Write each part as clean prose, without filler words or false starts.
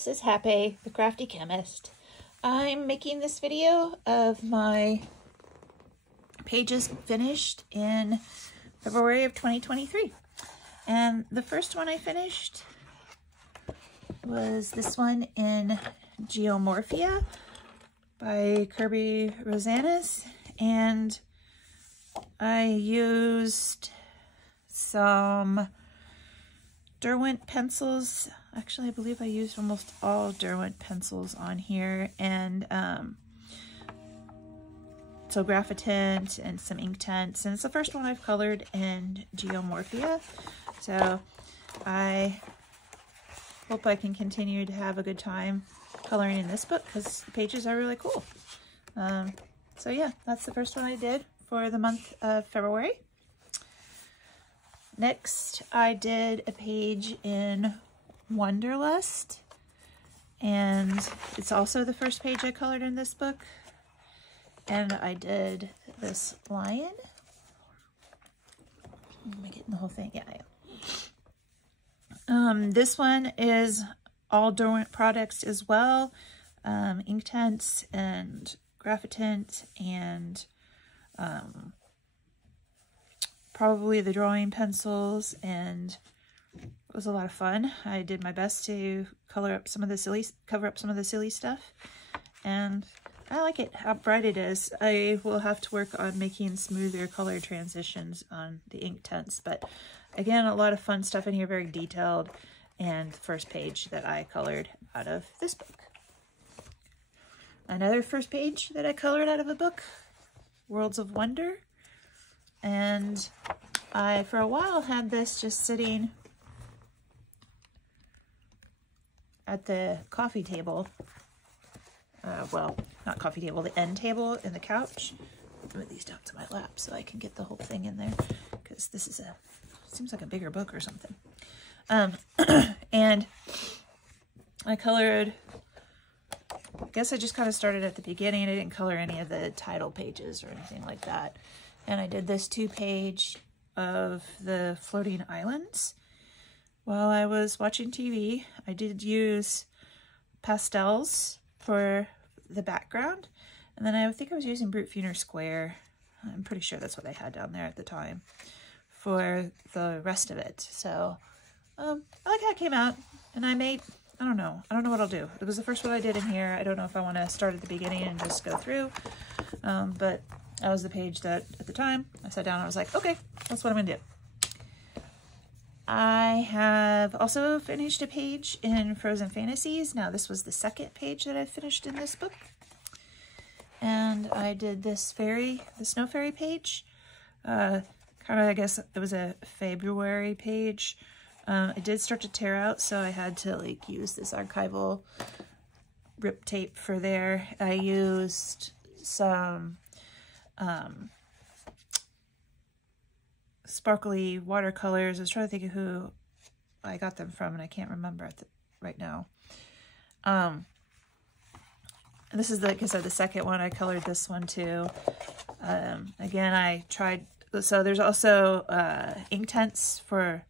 This is Happy, the Crafty Chemist. I'm making this video of my pages finished in February of 2023. And the first one I finished was this one in Geomorphia by Kirby Rosanes. And I used some Derwent pencils. Actually, I believe I used almost all Derwent pencils on here, and so Graphitint and some Inktense, and it's the first one I've colored in Geomorphia, so I hope I can continue to have a good time coloring in this book because the pages are really cool. So yeah, that's the first one I did for the month of February. Next, I did a page in Wonderlust, and it's also the first page I colored in this book. And I did this lion. Am I getting the whole thing? Yeah, I am. This one is all Derwent products as well. Inktense and Graphitint and probably the drawing pencils, and it was a lot of fun. I did my best to cover up some of the silly stuff, and I like it, how bright it is. I will have to work on making smoother color transitions on the Inktense, but again, a lot of fun stuff in here, very detailed, and the first page that I colored out of this book. Another first page that I colored out of a book, Worlds of Wonder. And I, for a while, had this just sitting at the coffee table. Well, not coffee table, the end table in the couch. Move these down to my lap so I can get the whole thing in there, because this is seems like a bigger book or something. And I colored, I guess I just kind of started at the beginning. I didn't color any of the title pages or anything like that. And I did this 2-page of the floating islands. While I was watching TV, I did use pastels for the background. And then I think I was using Brute Funer Square. I'm pretty sure that's what I had down there at the time for the rest of it. So I like how it came out. And I don't know what I'll do. It was the first one I did in here. I don't know if I want to start at the beginning and just go through. But that was the page that, at the time, I sat down and I was like, okay, that's what I'm going to do. I have also finished a page in Frozen Fantasies. Now, this was the second page that I finished in this book. And I did this fairy, the Snow Fairy page. Kind of, I guess, it was a February page. It did start to tear out, so I had to, like, use this archival rip tape for there. I used some sparkly watercolors. I was trying to think of who I got them from, and I can't remember right now. This is, like I said, the second one. I colored this one too. Again, I tried, so there's also Inktense for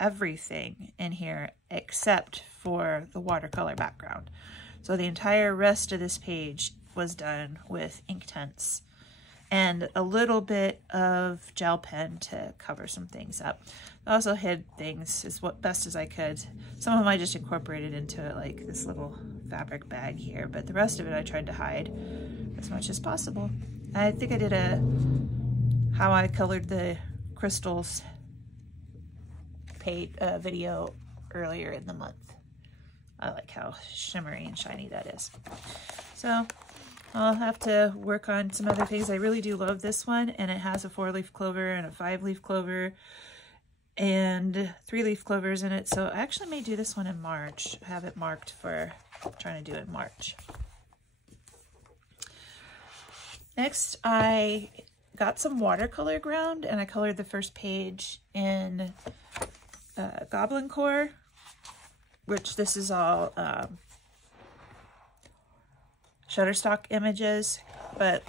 everything in here except for the watercolor background. So the entire rest of this page was done with Inktense and a little bit of gel pen to cover some things up. I also hid things as best as I could. Some of them I just incorporated into like this little fabric bag here, but the rest of it I tried to hide as much as possible. I think I did a how I colored the crystals video earlier in the month. I like how shimmery and shiny that is. So I'll have to work on some other things. I really do love this one, and it has a 4-leaf clover and a 5-leaf clover and 3-leaf clovers in it. So I actually may do this one in March. I have it marked for trying to do it in March. Next, I got some watercolor ground, and I colored the first page in Goblin Core, which this is all Shutterstock images, but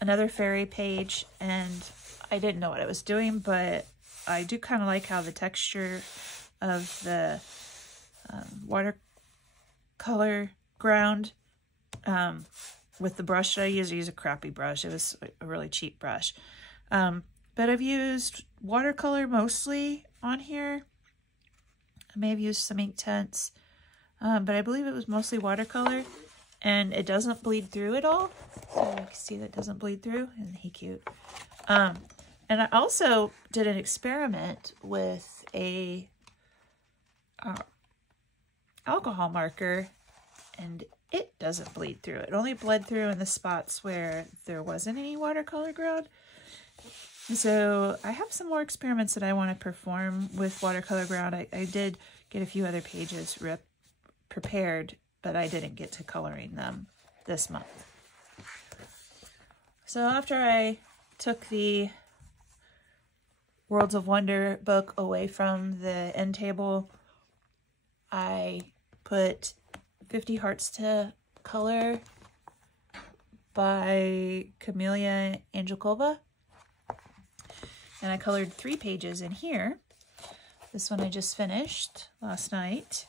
another fairy page, and I didn't know what I was doing, but I do kind of like how the texture of the color ground with the brush that I use a crappy brush. It was a really cheap brush. But I've used watercolor mostly on here. I may have used some ink tints, but I believe it was mostly watercolor, and it doesn't bleed through at all. So you can see that it doesn't bleed through. Isn't he cute? And I also did an experiment with a alcohol marker, and it doesn't bleed through. It only bled through in the spots where there wasn't any watercolor ground. So I have some more experiments that I want to perform with watercolor ground. I did get a few other pages prepared, but I didn't get to coloring them this month. So after I took the Worlds of Wonder book away from the end table, I put 50 Hearts to Color by Camellia Angelkova. And I colored 3 pages in here. This one I just finished last night.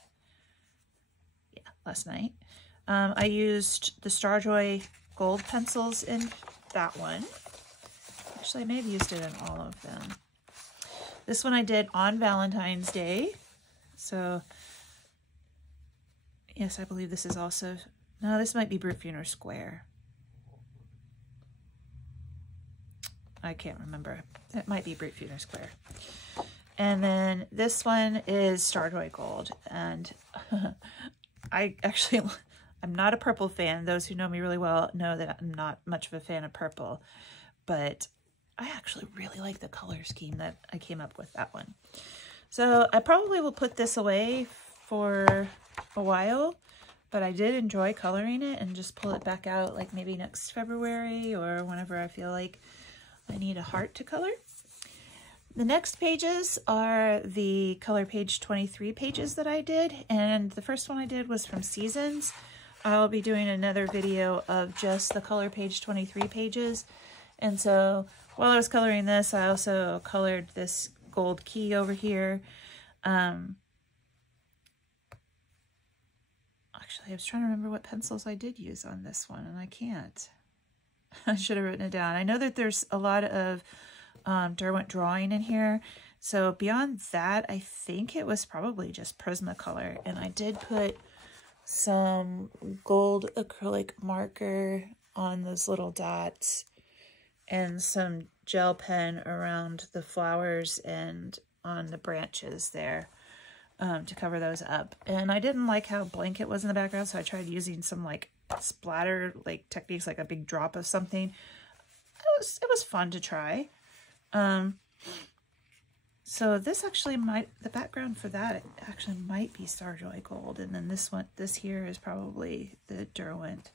Yeah, last night. I used the Starjoy gold pencils in that one. Actually, I may have used it in all of them. This one I did on Valentine's Day. So, yes, I believe this is also... No, this might be Brute Funeral Square. I can't remember. It might be Brute Funeral Square. And then this one is Starjoy Gold. And I'm not a purple fan. Those who know me really well know that I'm not much of a fan of purple. But I actually really like the color scheme that I came up with that one. So I probably will put this away for a while. But I did enjoy coloring it and just pull it back out like maybe next February or whenever I feel like I need a heart to color. The next pages are the color page 23 pages that I did, and the first one I did was from Seasons. I'll be doing another video of just the color page 23 pages, and so while I was coloring this, I also colored this gold key over here. Actually, I was trying to remember what pencils I did use on this one, and I can't. I should have written it down. I know that there's a lot of Derwent drawing in here. So beyond that, I think it was probably just Prismacolor. And I did put some gold acrylic marker on those little dots and some gel pen around the flowers and on the branches there to cover those up. And I didn't like how blank it was in the background, so I tried using some like splatter techniques, like a big drop of something. It was fun to try. So this actually the background for that actually might be Starjoy Gold, and then this here is probably the Derwent,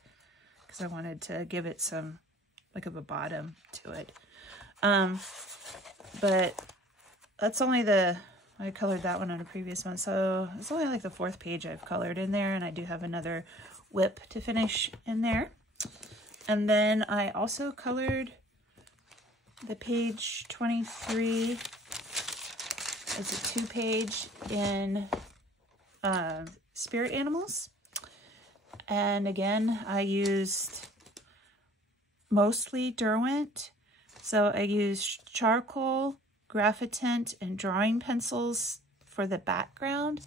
because I wanted to give it some like of a bottom to it. But that's only I colored that one on a previous one, so it's only like the 4th page I've colored in there, and I do have another whip to finish in there. And then I also colored the page 23. It's a 2-page in Spirit Animals. And again, I used mostly Derwent. So I used charcoal, graphitint, and drawing pencils for the background.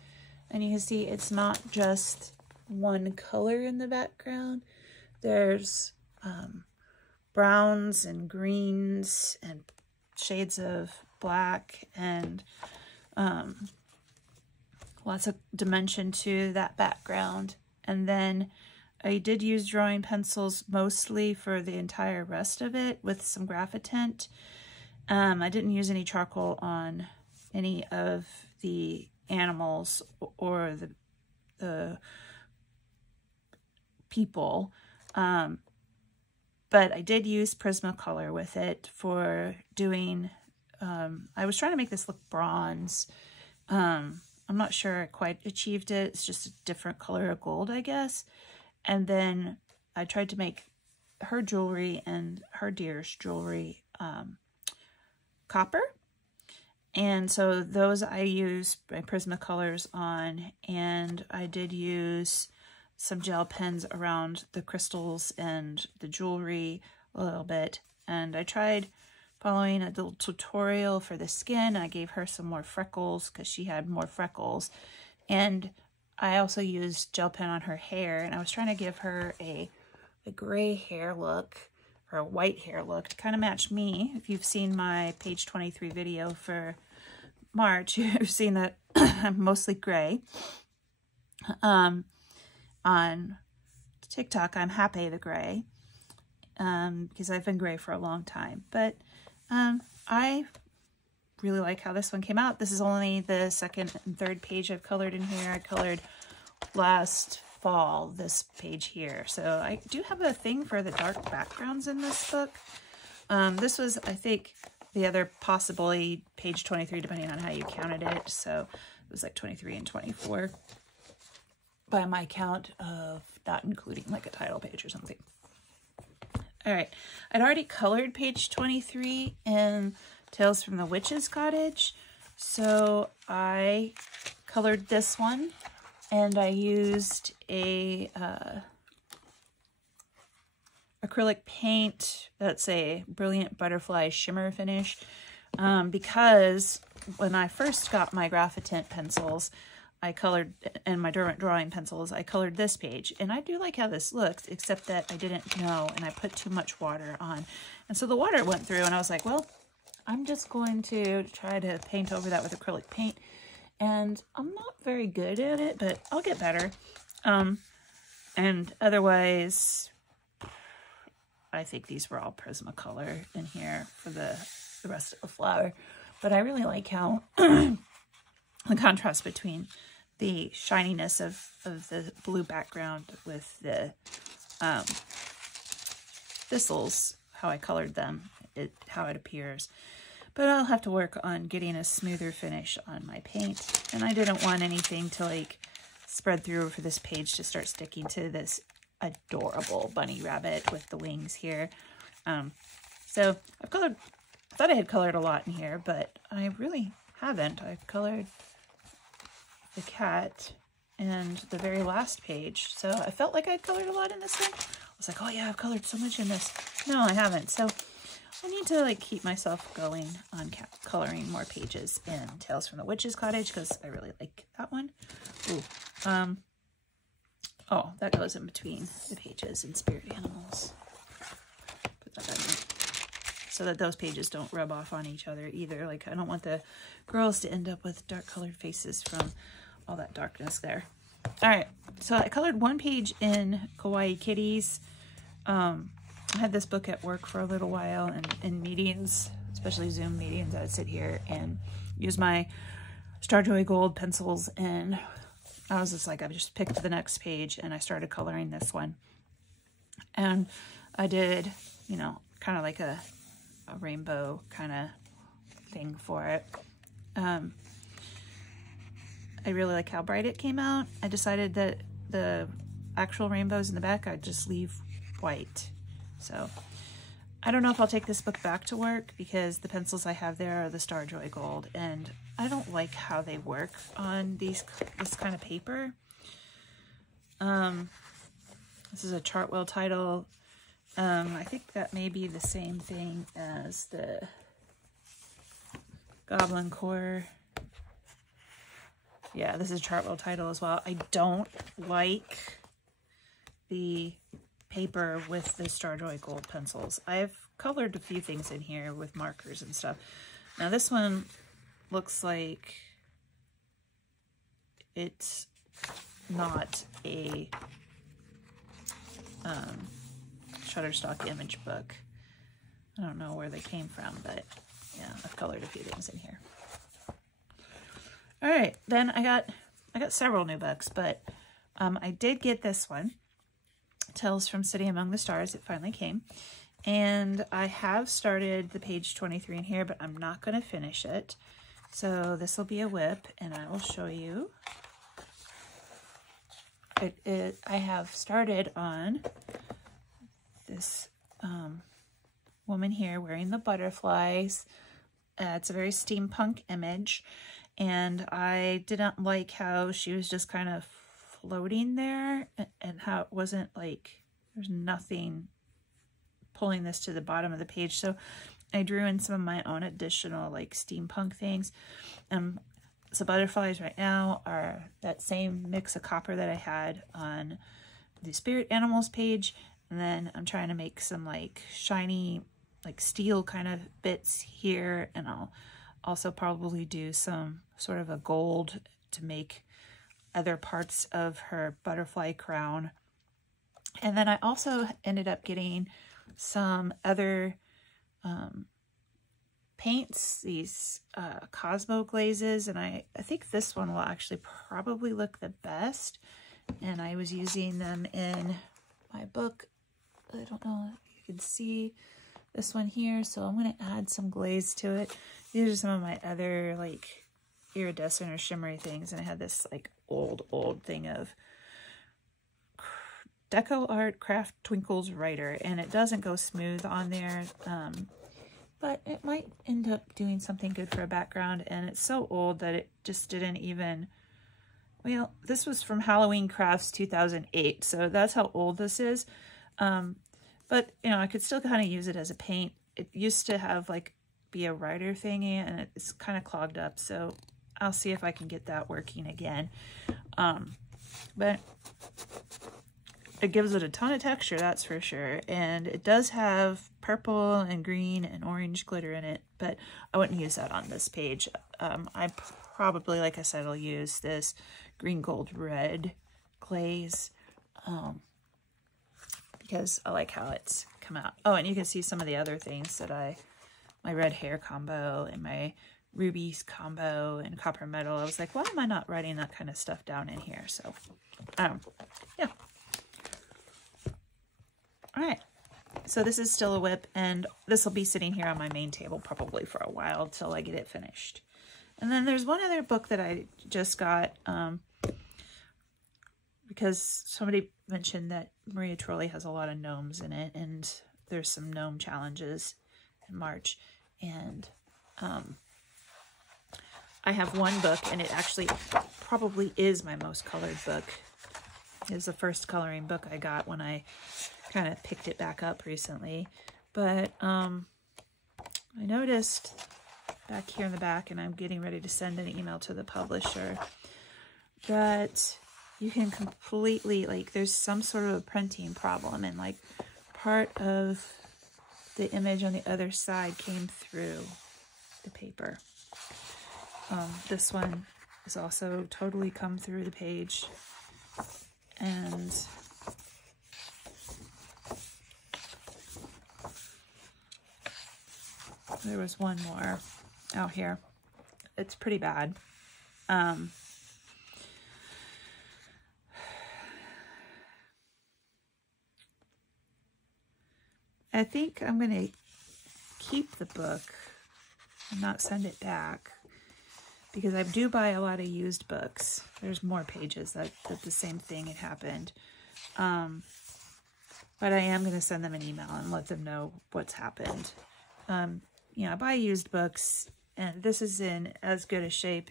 And you can see it's not just one color in the background. There's browns and greens and shades of black and lots of dimension to that background. And then I did use drawing pencils mostly for the entire rest of it with some graphitint. I didn't use any charcoal on any of the animals or the people, but I did use Prismacolor with it for doing, I was trying to make this look bronze. I'm not sure I quite achieved it. It's just a different color of gold, I guess. And then I tried to make her jewelry and her deer's jewelry copper. And so those I used my Prismacolors on, and I did use some gel pens around the crystals and the jewelry a little bit. And I tried following a little tutorial for the skin. I gave her some more freckles because she had more freckles. And I also used gel pen on her hair, and I was trying to give her a gray hair look, or a white hair look, to kind of match me. If you've seen my page 23 video for March, you've seen that I'm mostly gray. On TikTok, I'm Happy the Gray, because I've been gray for a long time. But I really like how this one came out. This is only the second and third page I've colored in here. I colored last fall this page here. So I do have a thing for the dark backgrounds in this book. This was, I think, the other possibly page 23, depending on how you counted it. So it was like 23 and 24 by my count of not including like a title page or something. All right, I'd already colored page 23 in Tales from the Witch's Cottage. So I colored this one, and I used a acrylic paint that's a Brilliant Butterfly shimmer finish, because when I first got my Graphitint pencils, I colored, and my Derwent drawing pencils, I colored this page, and I do like how this looks, except that I didn't know, and I put too much water on, and so the water went through, and I was like, well, I'm just going to try to paint over that with acrylic paint, and I'm not very good at it, but I'll get better. And otherwise, I think these were all Prismacolor in here for the rest of the flower, but I really like how the contrast between the shininess of the blue background with the thistles, how I colored them, how it appears. But I'll have to work on getting a smoother finish on my paint. And I didn't want anything to like spread through for this page to start sticking to this adorable bunny rabbit with the wings here. So I've colored, I thought I had colored a lot in here, but I really haven't. I've colored the cat and the very last page. So I felt like I'd colored a lot in this one. I was like, oh yeah, I've colored so much in this. No, I haven't. So I need to like keep myself going on coloring more pages in Tales from the Witch's Cottage, because I really like that one. Ooh. Oh, that goes in between the pages in Spirit Animals. Put that back in, so that those pages don't rub off on each other either. Like, I don't want the girls to end up with dark colored faces from all that darkness there. All right, so I colored one page in Kawaii Kitties. I had this book at work for a little while, and in meetings, especially Zoom meetings, I would sit here and use my Starjoy Gold pencils, and I was just like, I just picked the next page and I started coloring this one. And I did, you know, kind of like a rainbow kind of thing for it. I really like how bright it came out. I decided that the actual rainbows in the back, I'd just leave white. So I don't know if I'll take this book back to work, because the pencils I have there are the Starjoy Gold, and I don't like how they work on this kind of paper. This is a Chartwell title. I think that may be the same thing as the Goblin Core. Yeah, this is a Chartwell title as well. I don't like the paper with the Starjoy Gold pencils. I've colored a few things in here with markers and stuff. Now this one looks like it's not a Shutterstock image book. I don't know where they came from, but yeah, I've colored a few things in here. All right, then I got several new books, but I did get this one, Tales from City Among the Stars. It finally came, and I have started the page 23 in here, but I'm not going to finish it. So this will be a whip, and I will show you. I have started on this woman here wearing the butterflies. It's a very steampunk image, and I didn't like how she was just kind of floating there, and how it wasn't like, there's nothing pulling this to the bottom of the page. So I drew in some of my own additional like steampunk things. So butterflies right now are that same mix of copper that I had on the spirit animals page. And then I'm trying to make some like shiny, like steel kind of bits here. And I'll also probably do some sort of a gold to make other parts of her butterfly crown. And then I also ended up getting some other paints, these Cosmo glazes, and I think this one will actually probably look the best. And I was using them in my book. I don't know if you can see this one here, so I'm going to add some glaze to it. These are some of my other like iridescent or shimmery things, and I had this like old thing of Deco Art Craft Twinkles Writer, and it doesn't go smooth on there, but it might end up doing something good for a background. And it's so old that it just didn't even, well, this was from Halloween Crafts 2008, so that's how old this is. But you know, I could still kind of use it as a paint. It used to have like be a writer thingy, and it's kind of clogged up, so I'll see if I can get that working again. But it gives it a ton of texture, that's for sure. And it does have purple and green and orange glitter in it, but I wouldn't use that on this page. I probably, like I said, I'll use this green, gold, red glaze because I like how it's come out. Oh, and you can see some of the other things that my red hair combo and my rubies combo and copper metal. I was like, why am I not writing that kind of stuff down in here? So, yeah. All right, so this is still a whip, and this will be sitting here on my main table probably for a while till I get it finished. And then there's one other book that I just got because somebody mentioned that Maria Trolley has a lot of gnomes in it, and there's some gnome challenges in March. And I have one book, and it actually probably is my most colored book. It was the first coloring book I got when I kind of picked it back up recently. But I noticed back here in the back, and I'm getting ready to send an email to the publisher, that you can completely, like, there's some sort of a printing problem, and like part of the image on the other side came through the paper. This one is also totally come through the page, and there was one more out here. It's pretty bad. I think I'm going to keep the book and not send it back, because I do buy a lot of used books. There's more pages that the same thing had happened. But I am going to send them an email and let them know what's happened. You know, I buy used books, and this is in as good a shape,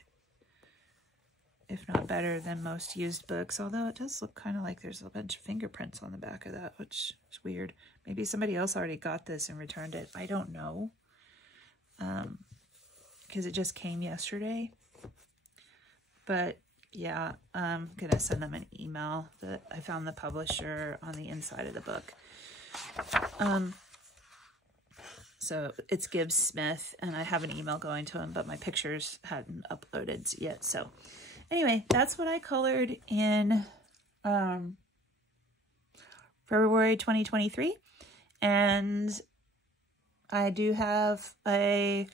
if not better, than most used books. Although it does look kind of like there's a bunch of fingerprints on the back of that, which is weird. Maybe somebody else already got this and returned it. I don't know. Because it just came yesterday. But yeah, I'm going to send them an email that I found the publisher on the inside of the book. So it's Gibbs Smith, and I have an email going to him, but my pictures hadn't uploaded yet. So anyway, that's what I colored in February 2023. And I do have a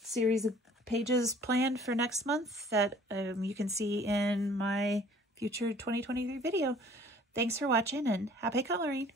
series of pages planned for next month that you can see in my future 2023 video. Thanks for watching, and happy coloring!